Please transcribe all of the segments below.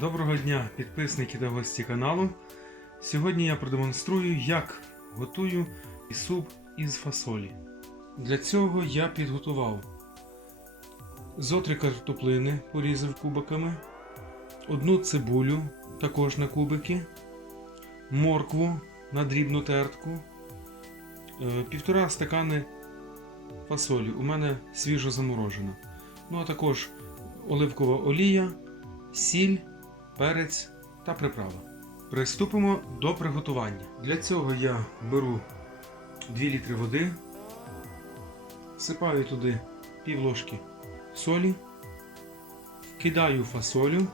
Доброго дня, підписники та гості каналу. Сьогодні я продемонструю, як готую суп із фасолі. Для цього я підготував зотри картоплини, порізав кубиками, одну цибулю, також на кубики, моркву на дрібну тертку, е, півтора стакани фасолі. У мене свіжо заморожена. Ну а також оливкова олія, сіль, перець та приправа. Приступимо до приготування. Для цього я беру 2 літри води, всипаю туди пів ложки солі, кидаю фасолю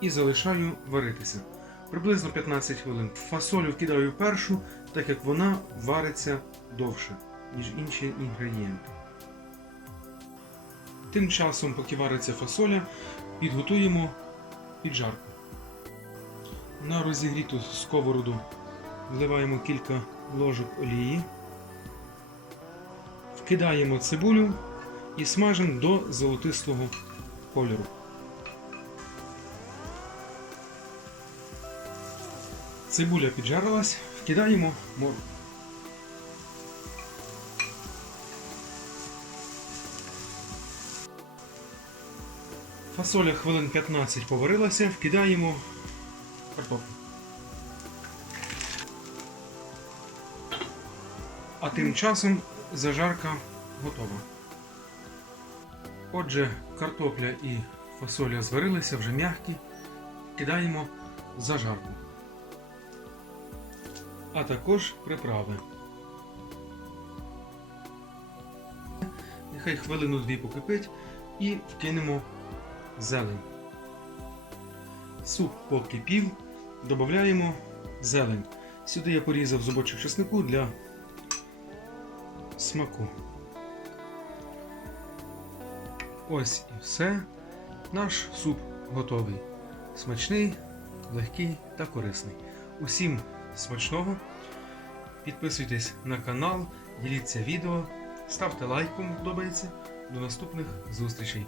і залишаю варитися. Приблизно 15 хвилин. Фасолю вкидаю першу, так як вона вариться довше, ніж інші інгредієнти. Тим часом, поки вариться фасоля, підготуємо піджарку. На розігріту сковороду вливаємо кілька ложок олії, вкидаємо цибулю і смажимо до золотистого кольору. Цибуля піджарилась, вкидаємо моркву. Фасоля хвилин 15 поварилася, вкидаємо картоплю. А тим часом зажарка готова. Отже, картопля і фасоля зварилися вже м'які. Кидаємо зажарку. А також приправи. Нехай хвилину-дві покипить і вкинемо зелень. Суп покипів, додаємо зелень. Сюди я порізав зубочок чеснику для смаку. Ось і все. Наш суп готовий. Смачний, легкий та корисний. Усім смачного. Підписуйтесь на канал, діліться відео, ставте лайк, кому подобається. До наступних зустрічей!